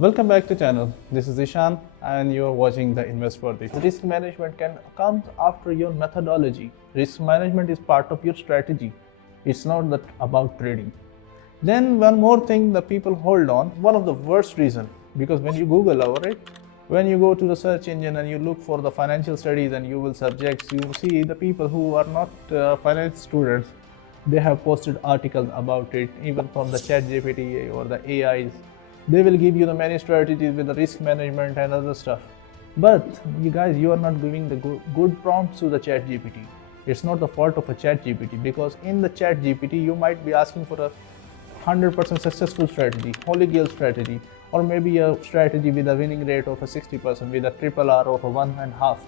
Welcome back to the channel. This is Ishan and you are watching The Investworthy. Risk management can come after your methodology. Risk management is part of your strategy. It's not that about trading. Then one more thing the people hold on, one of the worst reason, because when you Google over it, when you go to the search engine and you look for the financial studies and you will see the people who are not finance students, they have posted articles about it, even from the ChatGPT or the AIs. They will give you the many strategies with the risk management and other stuff. But you guys, you are not giving the good prompts to the ChatGPT. It's not the fault of a ChatGPT, because in the ChatGPT you might be asking for a 100% successful strategy, holy grail strategy, or maybe a strategy with a winning rate of a 60% with a triple R of a 1.5.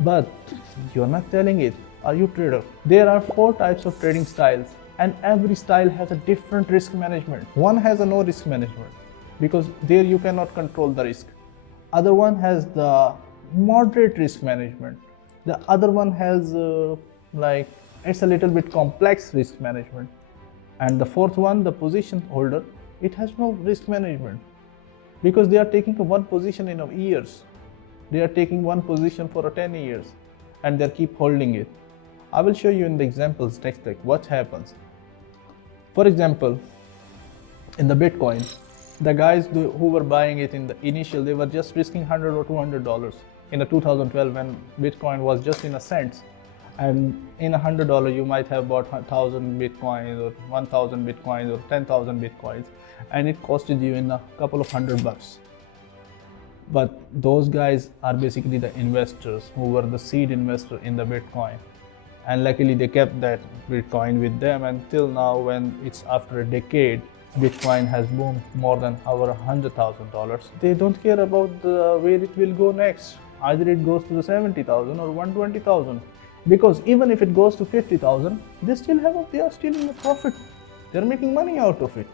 But you're not telling it. Are you trader? There are 4 types of trading styles, and every style has a different risk management. One has a no risk management, because there you cannot control the risk. Other one has the moderate risk management. The other one has it's a little bit complex risk management. And the fourth one, the position holder, it has no risk management, because they are taking one position in years. They are taking one position for 10 years and they keep holding it. I will show you in the examples next, like what happens. For example, in the Bitcoin, the guys who were buying it in the initial, they were just risking $100 or $200 in the 2012 when Bitcoin was just in a cents. And in $100 you might have bought 1,000 Bitcoins or 1,000 Bitcoins or 10,000 Bitcoins, and it costed you in a couple of $100. But those guys are basically the investors who were the seed investor in the Bitcoin. And luckily they kept that Bitcoin with them until now, when it's after a decade, Bitcoin has boomed more than over $100,000. They don't care about where it will go next. Either it goes to the 70,000 or 120,000. Because even if it goes to 50,000, they are still in the profit. They're making money out of it.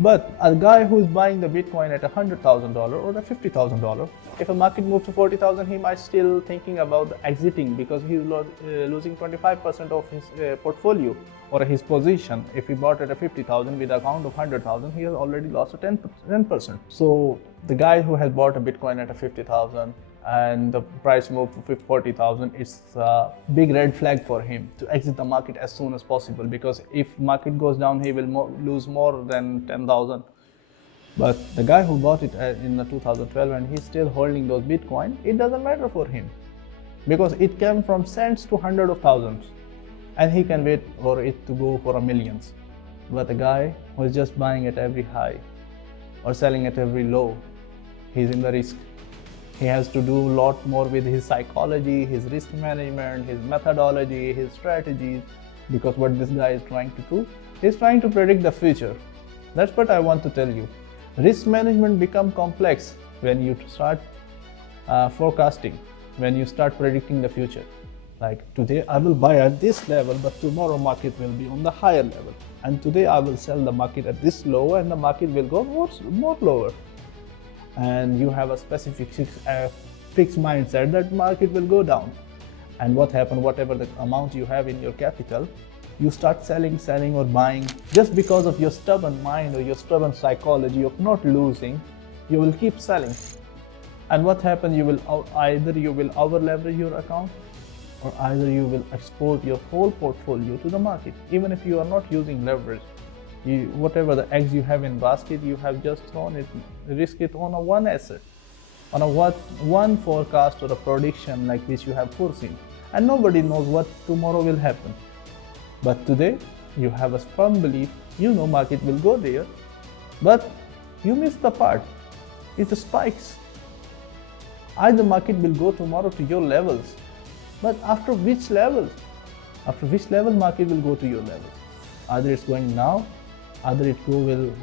But a guy who's buying the Bitcoin at $100,000 or $50,000, if a market moves to 40,000, he might still thinking about exiting, because he's losing 25% of his portfolio or his position. If he bought at a 50,000 with an account of 100,000, he has already lost a 10%. So the guy who has bought a Bitcoin at a 50,000 and the price moved to 40,000, it's a big red flag for him to exit the market as soon as possible, because if market goes down, he will lose more than 10,000. But the guy who bought it in the 2012 and he's still holding those Bitcoin, it doesn't matter for him, because it came from cents to hundreds of thousands, and he can wait for it to go for millions. But the guy who is just buying at every high or selling at every low, he's in the risk. He has to do a lot more with his psychology, his risk management, his methodology, his strategies, because what this guy is trying to do, he's trying to predict the future. That's what I want to tell you. Risk management becomes complex when you start forecasting, when you start predicting the future. Like today I will buy at this level, but tomorrow market will be on the higher level. And today I will sell the market at this low and the market will go more lower. And you have a specific fixed mindset that market will go down. And what happens, whatever the amount you have in your capital, you start selling or buying just because of your stubborn mind or your stubborn psychology of not losing. You will keep selling. And what happens, either you will over leverage your account, or either you will expose your whole portfolio to the market, even if you are not using leverage. Whatever the eggs you have in basket, you have just risk it on a one asset, on a one forecast or a prediction like which you have foreseen. And nobody knows what tomorrow will happen. But today you have a firm belief, market will go there, but you miss the part. It spikes. Either market will go tomorrow to your levels, but after which level? After which level market will go to your levels? Either it's going now, either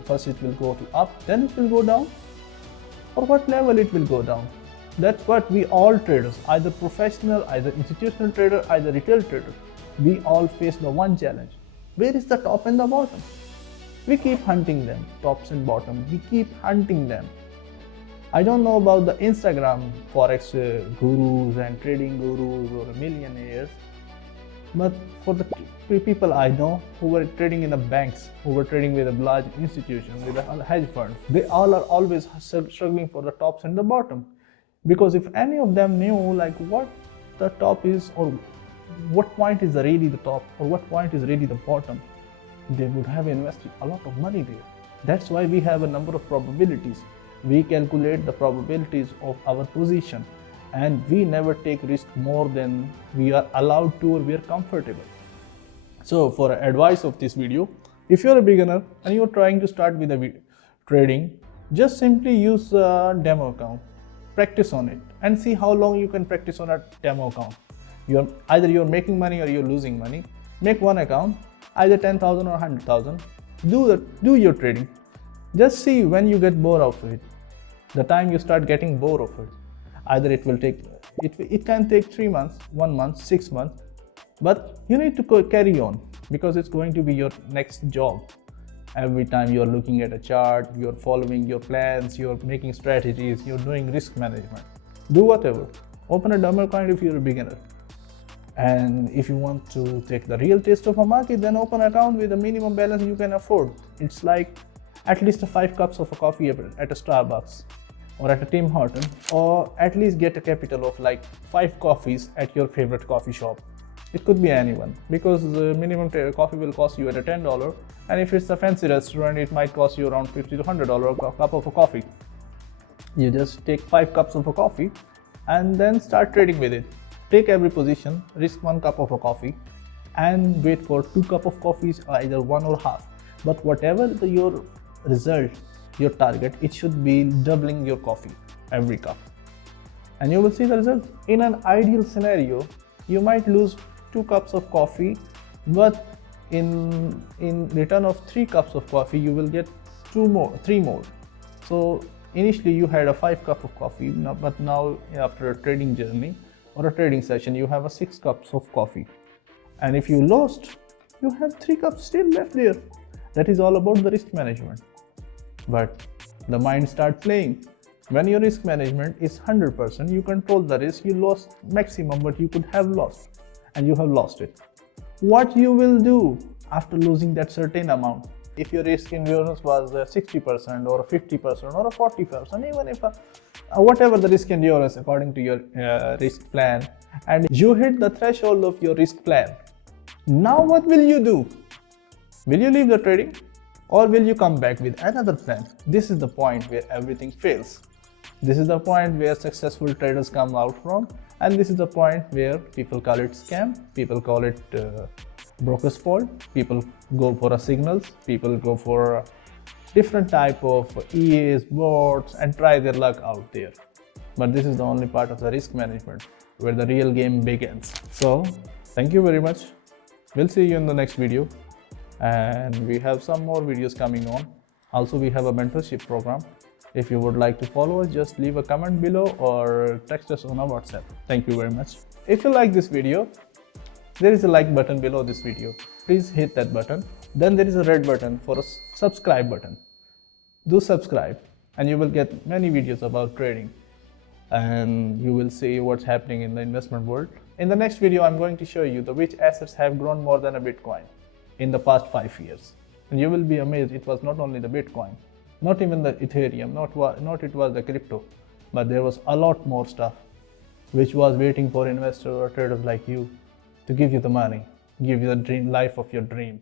first it will go to up, then it will go down, or what level it will go down. That's what we all traders, either professional, either institutional trader, either retail trader, we all face the one challenge. Where is the top and the bottom? We keep hunting them, tops and bottom, we keep hunting them. I don't know about the Instagram Forex gurus and trading gurus or millionaires, But for the people I know who were trading in the banks, who were trading with a large institutions, with a hedge fund, they all are always struggling for the tops and the bottom. Because if any of them knew like what the top is, or what point is really the top, or what point is really the bottom, they would have invested a lot of money there. That's why we have a number of probabilities. We calculate the probabilities of our position, and we never take risk more than we are allowed to or we are comfortable. So for advice of this video, if you're a beginner and you're trying to start with a trading, just simply use a demo account, practice on it, and see how long you can practice on a demo account. Either you're making money or you're losing money. Make one account, either 10,000 or 100,000. Do your trading. Just see when you get bored of it. The time you start getting bored of it, either it can take 3 months, 1 month, 6 months, but you need to carry on, because it's going to be your next job. Every time you're looking at a chart, you're following your plans, you're making strategies, you're doing risk management. Do whatever. Open a demo account if you're a beginner. And if you want to take the real taste of a market, then open an account with a minimum balance you can afford. It's like at least 5 cups of a coffee at a Starbucks or at a Tim Hortons, or at least get a capital of like 5 coffees at your favorite coffee shop. It could be anyone, because the minimum coffee will cost you at a $10, and if it's a fancy restaurant, it might cost you around $50 to $100 a cup of a coffee. You just take 5 cups of a coffee and then start trading with it. Take every position, risk 1 cup of a coffee, and wait for 2 cups of coffees, either 1 or half. But whatever your result, your target, it should be doubling your coffee every cup, and you will see the result. In an ideal scenario, you might lose 2 cups of coffee, but in return of 3 cups of coffee, you will get 3 more. So initially you had a 5 cup of coffee, but now after a trading journey or a trading session, you have a 6 cups of coffee, and if you lost, you have 3 cups still left there. That is all about the risk management. But the mind starts playing. When your risk management is 100%, you control the risk. You lost maximum what you could have lost, and you have lost it. What you will do after losing that certain amount? If your risk endurance was 60% or 50% or 40%, even if whatever the risk endurance according to your risk plan, and you hit the threshold of your risk plan, now what will you do? Will you leave the trading, or will you come back with another plan? This is the point where everything fails. This is the point where successful traders come out from, and this is the point where people call it scam, people call it broker's fault, people go for signals, people go for different type of EAs, bots, and try their luck out there. But this is the only part of the risk management where the real game begins. So thank you very much. We'll see you in the next video, and we have some more videos coming on. Also, we have a mentorship program. If you would like to follow us, just leave a comment below or text us on our WhatsApp. Thank you very much. If you like this video, there is a like button below this video. Please hit that button. Then there is a red button for a subscribe button. Do subscribe, and you will get many videos about trading, and you will see what's happening in the investment world. In the next video, I'm going to show you which assets have grown more than a Bitcoin in the past 5 years. And you will be amazed, it was not only the Bitcoin, not even the Ethereum, not it was the crypto, but there was a lot more stuff which was waiting for investors or traders like you to give you the money, give you the life of your dreams.